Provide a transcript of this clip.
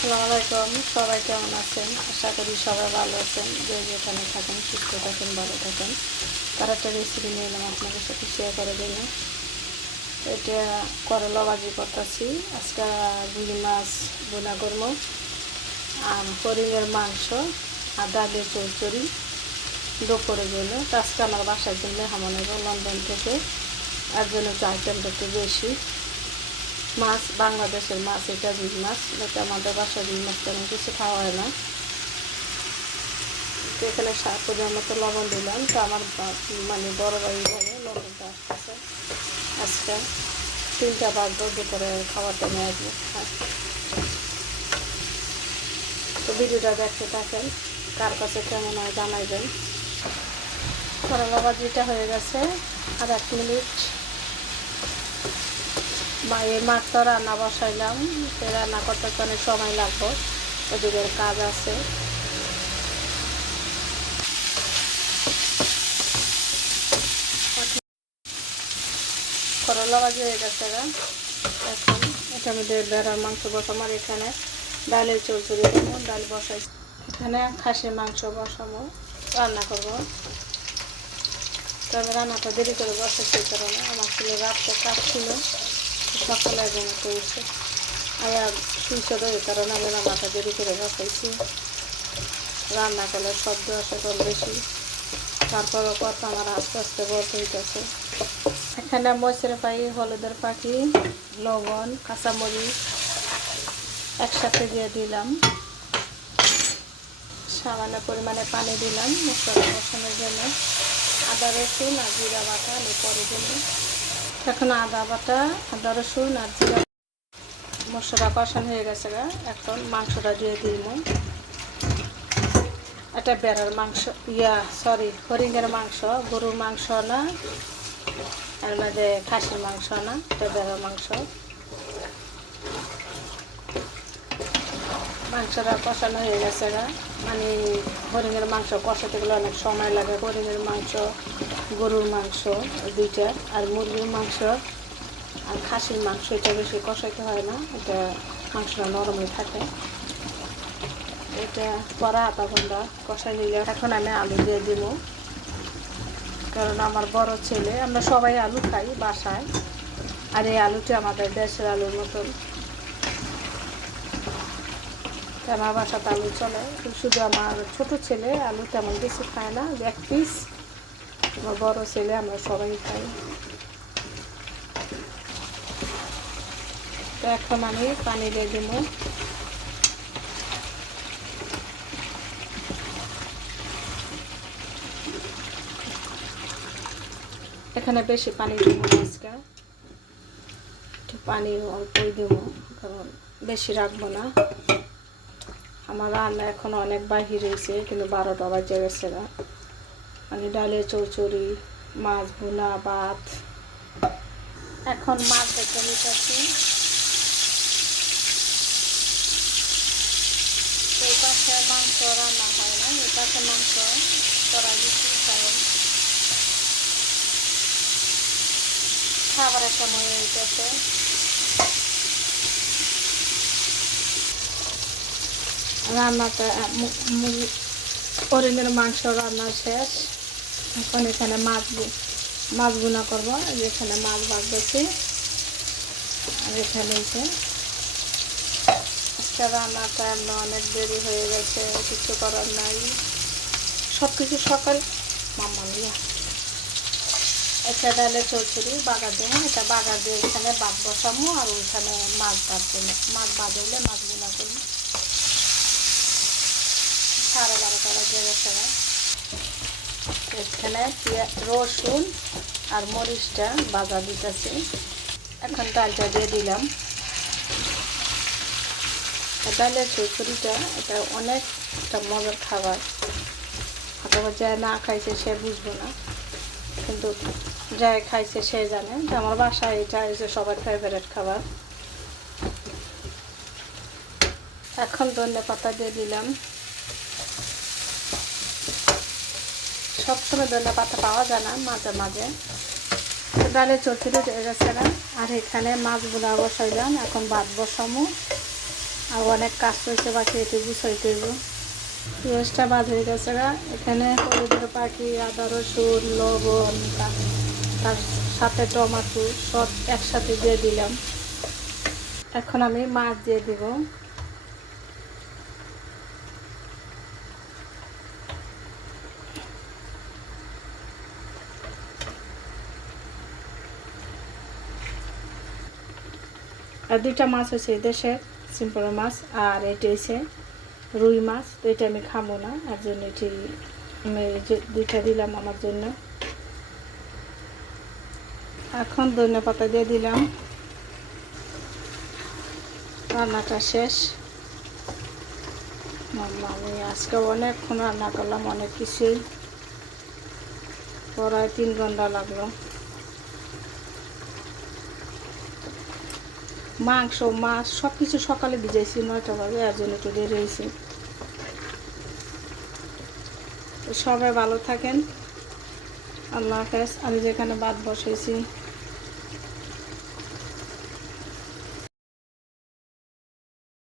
আসসালামু আলাইকুম। সবাই কেমন আছেন? আশা করি সবাই ভালো আছেন। যে যেখানে থাকেন, সুস্থ থাকেন, ভালো থাকেন, তার একটা রেসিপি নিয়ে এলাম, আপনাদের সাথে শেয়ার করে দিন এটা করলা ভাজি করতেছি। আজকে রুই মাছ বোনা করব। আর হরিণের মাংস আর ডালের চৌচড়ি দুপুরে তো আজকে আমার বাসার জন্য হামন লন্ডন থেকে। জন্য একটু আইটেমটা একটু বেশি। মাছ, বাংলাদেশের মাছ, এটা রুই মাছ এটা আমাদের বাসার রুই মাছ তেমন কিছু খাওয়া হয় না। তো এখানে পরিমাণ মতো লবণ দিলাম। তো আমার মানে বড় ভাই বলে লবণটা আসতেছে। আজকে তিনটা বাজবো দুপুরে টাইমে আসব হ্যাঁ। তো ভিডিওটা দেখতে থাকেন, কার কাছে কেমন হয় জানাইবেন। করলা ভাজিটা হয়ে গেছে, আর এক মিনিট। মায়ের মাছ তো রান্না বসাইলাম রান্না করতে তো অনেক সময় লাগবে, ওদিকের কাজ আছে। করলা ভাজি হয়ে গেছে এখন এটা মধ্যে বেড়ার মাংস বসাবো আর এখানে ডালের চলচুরি দেবো ডাল বসাই। এখানে খাসির মাংস বসাবো, রান্না করব। তবে রান্নাটা দেরি করে বসে সেই কারণে, আমার ছেলে রাত্রে কাজ ছিল। সকালে একজন করেছে শুনছিল এই কারণে আমি রান্নাটা দেরি করে বসাইছি রান্না করলে শব্দ আসে কম বেশি। তারপরও কথা আমার আস্তে আস্তে বলতে হইতেছে। এখানে মশলা পাই, হলুদের পাখি লবণ, কাঁচামরিচ একসাথে দিয়ে দিলাম। সামান্য পরিমাণে পানি দিলাম মশলা কষানোর জন্য আদা রসুন আর জিরা বাটা, আমি পরে দেব এখন আদা বাটা, আদা রসুন আর জিরা মশলা কষানো হয়ে গেছে গা। এখন মাংসটা দিয়ে দিব এটা বেড়ার মাংস, ইয়া সরি হরিঙ্গের মাংস, গরুর মাংস না, আর মাঝে খাসির মাংস না, এটা বেড়ার মাংস। মাংসটা কষানো হয়ে গেছে মানে হরিণের মাংস কষাতে গেলে অনেক সময় লাগে। হরিণের মাংস, গরুর মাংস দুইটা, আর মুরগির মাংস আর খাসির মাংস, এটা বেশি কষাইতে হয় না। এটা মাংসটা নরমই থাকে। এটা পরা আধা ঘণ্টা কষাই নিলে এখন আমি আলু দিয়ে দিব। কারণ আমার বড় ছেলে, আমরা সবাই আলু খাই বাসায়। আর এই আলুটি আমাদের দেশের আলুর মতন। আমার বাসাতে আলু চলে। শুধু আমার ছোট ছেলে আলু তেমন বেশি খায় না এক পিস আমার বড় ছেলে, আমরা সবাই খাই। তো এখন আমি পানি দিয়ে দিব। এখানে বেশি পানি দেবো আজকে। একটু পানি অল্পই দেবো, কারণ বেশি রাখব না। আমার রান্না এখন অনেক বাহির হয়েছে, কিন্তু বারোটা বাজে গেছে না মানে ডালের চৌচড়ি মাছ ভুনা, ভাত। এখন মাছ দেখে নিতেছি। এই পাশে মাংস রান্না হয় না, এই পাশে মাংস করা গেছে খাবারের সময় হইতেছে রান্নাটা হরিণের মাংস রান্না শেষ। এখন এখানে মাছ মাছ গুনা করব। এখানে মাছ বাঁধতেছি আর এখানে আজকে রান্নাটা আমরা অনেক দেরি হয়ে গেছে, কিছু করার নাই। সব কিছু সকাল। মাম্মা নিয়ে। এটা ডালে চৌচুরি বাগার দেবো এটা বাগার দিয়ে এখানে বাদ বসাবো আর ওইখানে মাছ বাঁধবো মাছ বাঁধলে মাছ গুনা করব। সাড়ে বারোটা বাজে না। এখানে রসুন আর মরিচটা বাজা দিতেছি। এখন ডালটা দিয়ে দিলাম। ডালের চৌচুরিটা এটা অনেক একটা মজার খাবার। অথবা যে না খাইছে সে বুঝব না। কিন্তু যাই খাইছে সে জানে যে আমার বাসায় এটা হচ্ছে সবার ফেভারিট খাবার। এখন ধনে পাতা দিয়ে দিলাম। সবসময় ধনে পাতা পাওয়া যায় না মাঝে মাঝে। ডালে হয়ে গেছে না। আর এখানে মাছ মাছগুলো বসাইলাম, এখন ভাত বসামো। আর অনেক কাজ হয়েছে বাকি গুছাইতে হইব। পেঁয়াজটা বাদ হয়ে গেছে গা। এখানে হলুদের পাখি, আদা রসুন, লবণ তার সাথে টমাটো সব একসাথে দিয়ে দিলাম। এখন আমি মাছ দিয়ে দিব। আর দুইটা মাছ হয়েছে দেশের সিম্পল মাছ, আর এটি হয়েছে রুই মাছ। তো এটা আমি খাব না, আর জন্য এটি আমি দুইটা দিলাম আমার জন্য। এখন ধনে পাতা দিয়ে দিলাম। রান্নাটা শেষ। আমি আজকে অনেকক্ষণ রান্না করলাম, অনেক কিছুই। প্রায় তিন ঘণ্টা লাগল। মাংস, মাছ সব কিছু সকালে ভিজাইছি, নয়টা বাজে আর জন্য একটু দেরি হয়েছে। সবাই ভালো থাকেন। আল্লাহ হাফেজ। আমি যেখানে বাদ বসাইছি।